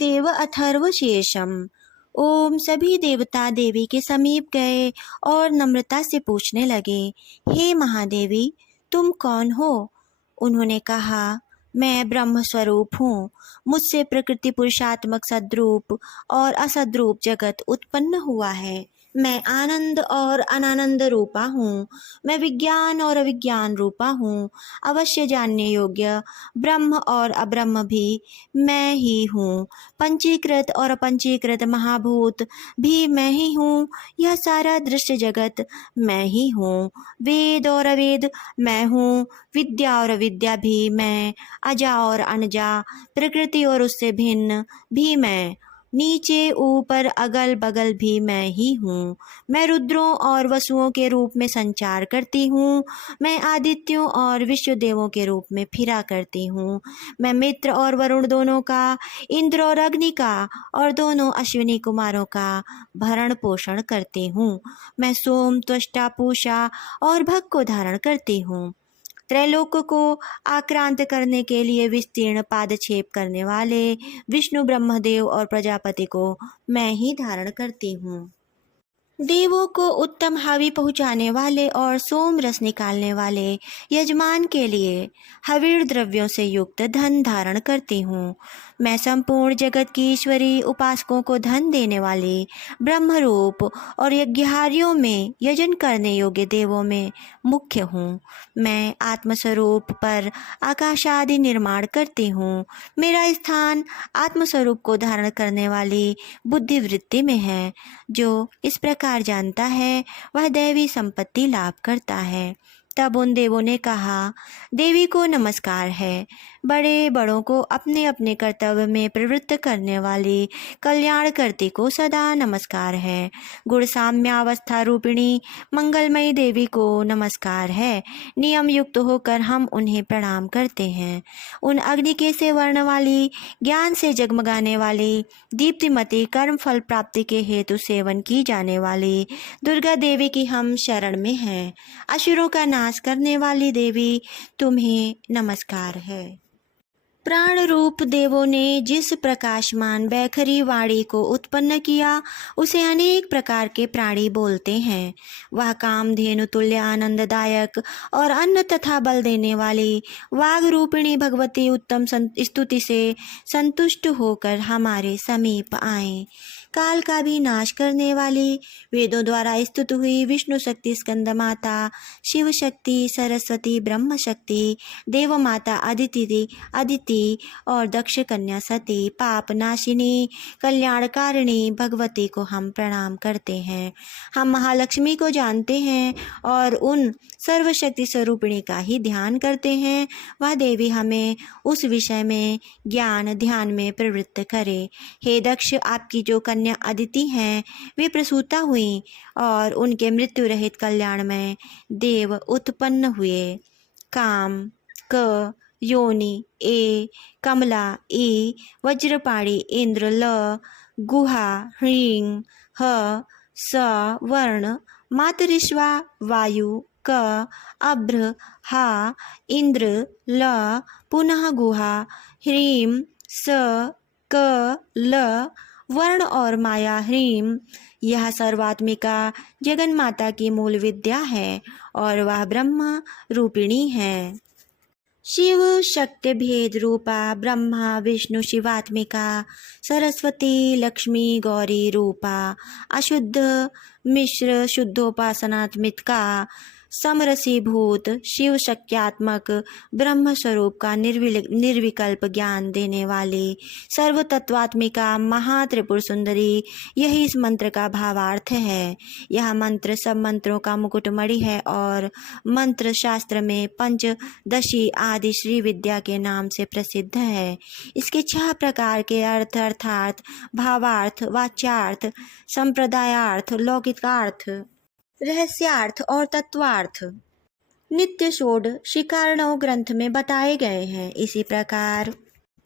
देव अथर्व शेषम। ओम सभी देवता देवी के समीप गए और नम्रता से पूछने लगे, हे महादेवी, तुम कौन हो? उन्होंने कहा, मैं ब्रह्म स्वरूप हूँ। मुझसे प्रकृति पुरुषात्मक सद्रूप और असद्रूप जगत उत्पन्न हुआ है। मैं आनंद और अनानंद रूपा हूँ। मैं विज्ञान और अविज्ञान रूपा हूँ। अवश्य जानने योग्य ब्रह्म और अब्रह्म भी मैं ही हूँ। पंचीकृत और अपंचीकृत महाभूत भी मैं ही हूँ। यह सारा दृश्य जगत मैं ही हूँ। वेद और अवेद मैं हूँ। विद्या और अविद्या भी मैं। अजा और अनजा, प्रकृति और उससे भिन्न भी मैं। नीचे ऊपर अगल बगल भी मैं ही हूँ। मैं रुद्रों और वसुओं के रूप में संचार करती हूँ। मैं आदित्यों और विश्वदेवों के रूप में फिरा करती हूँ। मैं मित्र और वरुण दोनों का, इंद्र और अग्नि का और दोनों अश्विनी कुमारों का भरण पोषण करती हूँ। मैं सोम, त्वष्टा, पूषा और भग को धारण करती हूँ। त्रैलोक को आक्रांत करने के लिए विस्तीर्ण पादछेप करने वाले विष्णु, ब्रह्मदेव और प्रजापति को मैं ही धारण करती हूँ। देवों को उत्तम हावि पहुँचाने वाले और सोम रस निकालने वाले यजमान के लिए हविर द्रव्यों से युक्त धन धारण करती हूँ। मैं संपूर्ण जगत की ईश्वरी उपासकों को धन देने वाली ब्रह्मरूप और यज्ञहारियों में यजन करने योग्य देवों में मुख्य हूँ। मैं आत्मस्वरूप पर आकाश आदि निर्माण करती हूँ। मेरा स्थान आत्मस्वरूप को धारण करने वाली बुद्धिवृत्ति में है। जो इस प्रकार जानता है वह दैवी संपत्ति लाभ करता है। तब उन देवों ने कहा, देवी को नमस्कार है। बड़े बड़ों को अपने अपने कर्तव्य में प्रवृत्त करने वाली कल्याणकर्ती को सदा नमस्कार है। गुण साम्यावस्था रूपिणी मंगलमयी देवी को नमस्कार है। नियम युक्त होकर हम उन्हें प्रणाम करते हैं। उन अग्नि के से वर्ण वाली, ज्ञान से जगमगाने वाली, दीप्तिमती, कर्म फल प्राप्ति के हेतु सेवन की जाने वाली दुर्गा देवी की हम शरण में हैं। असुरों का नाश करने वाली देवी, तुम्हें नमस्कार है। प्राण रूप देवों ने जिस प्रकाशमान बैखरी वाणी को उत्पन्न किया उसे अनेक प्रकार के प्राणी बोलते हैं। वह कामधेनु तुल्य आनंददायक और अन्न तथा बल देने वाली वाग रूपिणी भगवती उत्तम स्तुति से संतुष्ट होकर हमारे समीप आए। काल का भी नाश करने वाली, वेदों द्वारा स्तुत हुई विष्णु शक्ति स्कंद माता, शिव शक्ति, सरस्वती, ब्रह्म शक्ति, देव माता अदिति और दक्ष कन्या सती, पाप नाशिनी, कल्याणकारिणी भगवती को हम प्रणाम करते हैं। हम महालक्ष्मी को जानते हैं और उन सर्वशक्ति स्वरूपिणी का ही ध्यान करते हैं। वह देवी हमें उस विषय में ज्ञान ध्यान में प्रवृत्त करे। हे दक्ष, आपकी जो कन्या अदिति हैं वे प्रसूता हुई और उनके मृत्यु रहित कल्याण में देव उत्पन्न हुए। काम, क, योनि, ए, कमला, ई, वज्रपाणी, इंद्र, ल, गुहा, ह्रीं, ह, स, वर्ण, मातरिश्वा, वायु, क, अभ्र, हा, इंद्र, ल, पुनः गुहा, ह्रीं, स, क, ल, वर्ण और माया ह्रीं। यह सर्वात्मिका जगन माता की मूल विद्या है और वह ब्रह्म रूपिणी है। शिव शक्ति भेद रूपा ब्रह्मा विष्णु शिवात्मिका सरस्वती लक्ष्मी गौरी रूपा अशुद्ध मिश्र शुद्धोपासनात्मिका समरसीभूत शिव शक्त्यात्मक ब्रह्म स्वरूप का निर्विकल्प ज्ञान देने वाली सर्वतत्वात्मिका महात्रिपुर सुंदरी, यही इस मंत्र का भावार्थ है। यह मंत्र सब मंत्रों का मुकुटमणि है और मंत्र शास्त्र में पंचदशी आदि श्री विद्या के नाम से प्रसिद्ध है। इसके 6 प्रकार के अर्थ अर्थात भावार्थ, वाच्यार्थ, संप्रदायार्थ, लौकिकार्थ, रहस्यार्थ और तत्वार्थ नित्य षोड शिकारणव ग्रंथ में बताए गए हैं। इसी प्रकार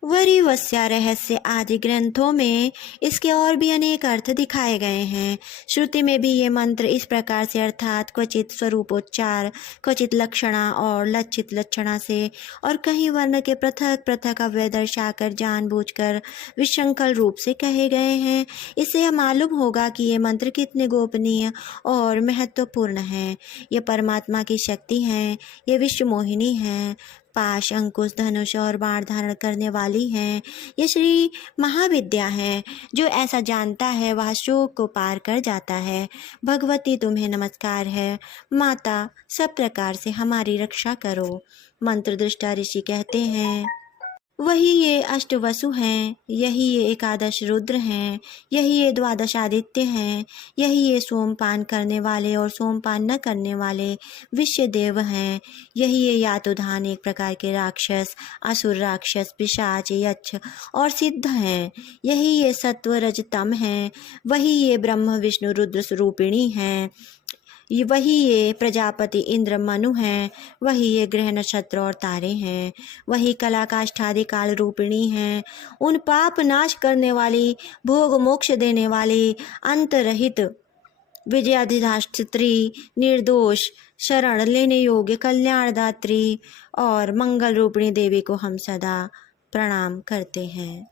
वरिवस्या रहस्य आदि ग्रंथों में इसके और भी अनेक अर्थ दिखाए गए हैं। श्रुति में भी ये मंत्र इस प्रकार से अर्थात क्वचित स्वरूपोच्चार, क्वचित लक्षणा और लक्षित लक्षणा से और कहीं वर्ण के पृथक पृथक अव्यय दर्शाकर जानबूझकर विशृंखल रूप से कहे गए हैं। इससे यह मालूम होगा कि ये मंत्र कितने गोपनीय और महत्वपूर्ण हैं। ये परमात्मा की शक्ति हैं, ये विश्व मोहिनी हैं, पाश, अंकुश, धनुष और बाण धारण करने वाली हैं। ये श्री महाविद्या है। जो ऐसा जानता है वह शोक को पार कर जाता है। भगवती तुम्हें नमस्कार है। माता, सब प्रकार से हमारी रक्षा करो। मंत्र दृष्टा ऋषि कहते हैं, वही ये अष्टवसु हैं, यही ये एकादश रुद्र हैं, यही ये द्वादश आदित्य हैं, यही ये सोमपान करने वाले और सोमपान न करने वाले विश्व देव हैं, यही ये यातुधान एक प्रकार के राक्षस, असुर राक्षस, पिशाच, यक्ष और सिद्ध हैं, यही ये सत्व रजतम हैं, वही ये ब्रह्म विष्णु रुद्र स्वरूपिणी हैं, वही ये प्रजापति इंद्र मनु हैं, वही ये ग्रह नक्षत्र और तारे हैं, वही कला काष्ठादि काल रूपिणी हैं, उन पाप नाश करने वाली, भोग मोक्ष देने वाली, अंत रहित, विजयाधिष्ठात्री, निर्दोष, शरण लेने योग्य, कल्याणदात्री और मंगल रूपिणी देवी को हम सदा प्रणाम करते हैं।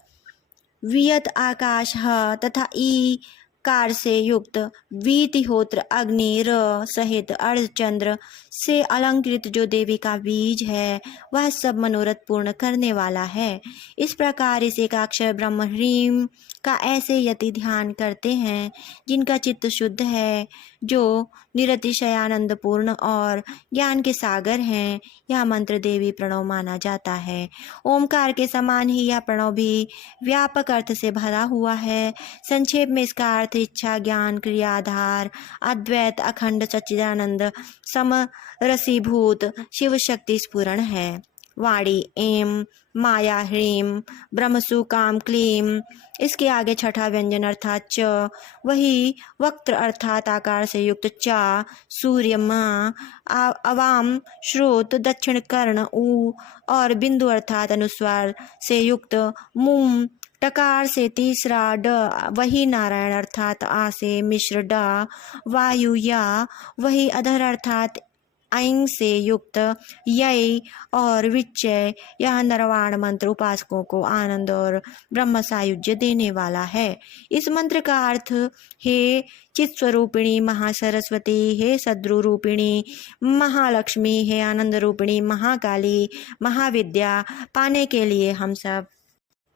वियत आकाश तथा ई कार से युक्त वीतिहोत्र अग्नि र सहित अर्धचंद्र से अलंकृत जो देवी का बीज है वह सब मनोरथ पूर्ण करने वाला है। इस प्रकार इस एकाक्षर ब्रह्म ह्रीम का ऐसे यति ध्यान करते हैं जिनका चित्त शुद्ध है, जो निरतिशय आनंदपूर्ण और ज्ञान के सागर हैं। यह मंत्र देवी प्रणव माना जाता है। ओमकार के समान ही यह प्रणव भी व्यापक अर्थ से भरा हुआ है। संक्षेप में इसका अर्थ इच्छा, ज्ञान, क्रियाधार, अद्वैत, अखंड, सच्चिदानंद, समरसीभूत शिव शक्ति स्फुरण है। वाणी एम, माया ह्रीम, ब्रह्मसु काम क्लीम। इसके आगे छठा व्यंजन अर्थात च, वही वक्त्र अर्थात आकार से युक्त चा, सूर्य माँ, अवाम श्रोत, दक्षिण कर्ण ऊ और बिंदु अर्थात अनुस्वार से युक्त मुम, टकार से तीसरा ड, वही नारायण अर्थात आ से मिश्र ड, वायु या, वही अधर अर्थात ऐं से युक्त यय और विचय। यह नरवाण मंत्र उपासकों को आनंद और ब्रह्म सायुज्य देने वाला है। इस मंत्र का अर्थ, हे चित स्वरूपिणी महासरस्वती, हे सद्रु रूपिणी महालक्ष्मी, हे आनंद रूपिणी महाकाली, महाविद्या पाने के लिए हम सब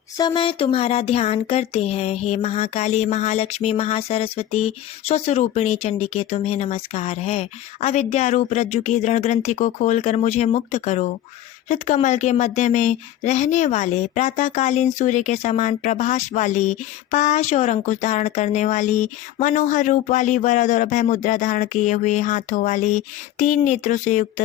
समय तुम्हारा ध्यान करते हैं। हे महाकाली, महालक्ष्मी, महासरस्वती, स्वस्वरूपिणी चंडिके तुम्हें नमस्कार है। अविद्या रूप रज्जु की दृढ़ ग्रंथि को खोलकर मुझे मुक्त करो। हृदकमल के मध्य में रहने वाले, प्रातःकालीन सूर्य के समान प्रभास वाली, पाश और अंकुश धारण करने वाली, मनोहर रूप वाली, वरद और अभय मुद्रा धारण किए हुए हाथों वाली, 3 नेत्रों से युक्त,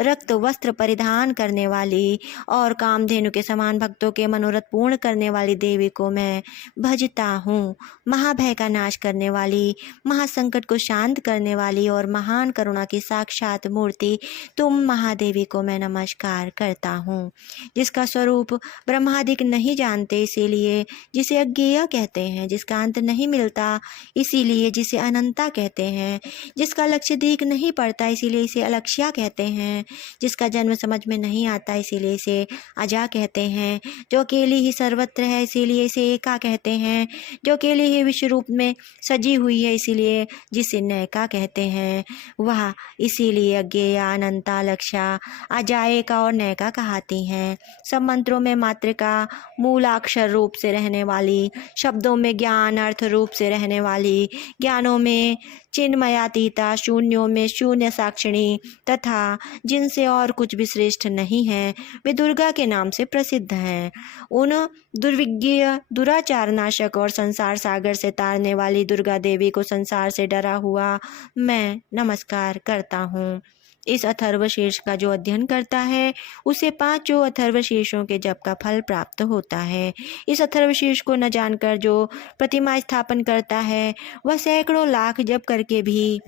रक्त वस्त्र परिधान करने वाली और कामधेनु के समान भक्तों के मनोरथ पूर्ण करने वाली देवी को मैं भजता हूँ। महाभय का नाश करने वाली, महासंकट को शांत करने वाली और महान करुणा की साक्षात मूर्ति तुम महादेवी को मैं नमस्कार करता हूँ। जिसका स्वरूप ब्रह्मादिक नहीं जानते इसीलिए जिसे अज्ञेय कहते हैं, जिसका अंत नहीं मिलता इसीलिए जिसे अनंता कहते हैं, जिसका लक्ष्य दीख नहीं पड़ता इसीलिए इसे अलक्ष्या कहते हैं, जिसका जन्म समझ में नहीं आता इसीलिए इसे अजा कहते हैं, जो अकेली ही सर्वत्र है इसीलिए इसे एका कहते हैं, जो अकेली ही विश्व रूप में सजी हुई है इसीलिए जिसे नैका कहते हैं। वह इसीलिए अज्ञेय, अनंता, लक्ष्या, अजाएका और नैका कहाती हैं। सब मंत्रों में मातृका मूलाक्षर रूप से रहने वाली, शब्दों में ज्ञान अर्थ रूप से रहने वाली, ज्ञानों में चिन्मयातीता, शून्यों में शून्य साक्षिणी तथा जिनसे और कुछ भी श्रेष्ठ नहीं है, वे दुर्गा के नाम से प्रसिद्ध हैं। उन दुर्विज्ञ, दुराचार नाशक और संसार सागर से तारने वाली दुर्गा देवी को संसार से डरा हुआ मैं नमस्कार करता हूँ। इस अथर्वशीर्ष का जो अध्ययन करता है उसे 5 अथर्वशीर्षों के जप का फल प्राप्त होता है। इस अथर्वशीर्ष को न जानकर जो प्रतिमा स्थापन करता है वह सैकड़ों लाख जप करके भी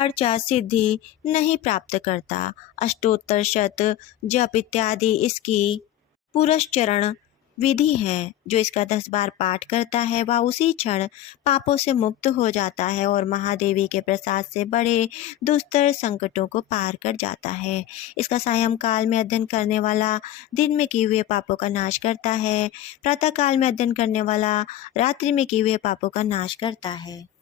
अर्चा सिद्धि नहीं प्राप्त करता। अष्टोत्तर शत जप इत्यादि इसकी पुरस्चरण विधि है। जो इसका 10 बार पाठ करता है वह उसी क्षण पापों से मुक्त हो जाता है और महादेवी के प्रसाद से बड़े दुस्तर संकटों को पार कर जाता है। इसका सायंकाल में अध्ययन करने वाला दिन में किए हुए पापों का नाश करता है। प्रातः काल में अध्ययन करने वाला रात्रि में किए हुए पापों का नाश करता है।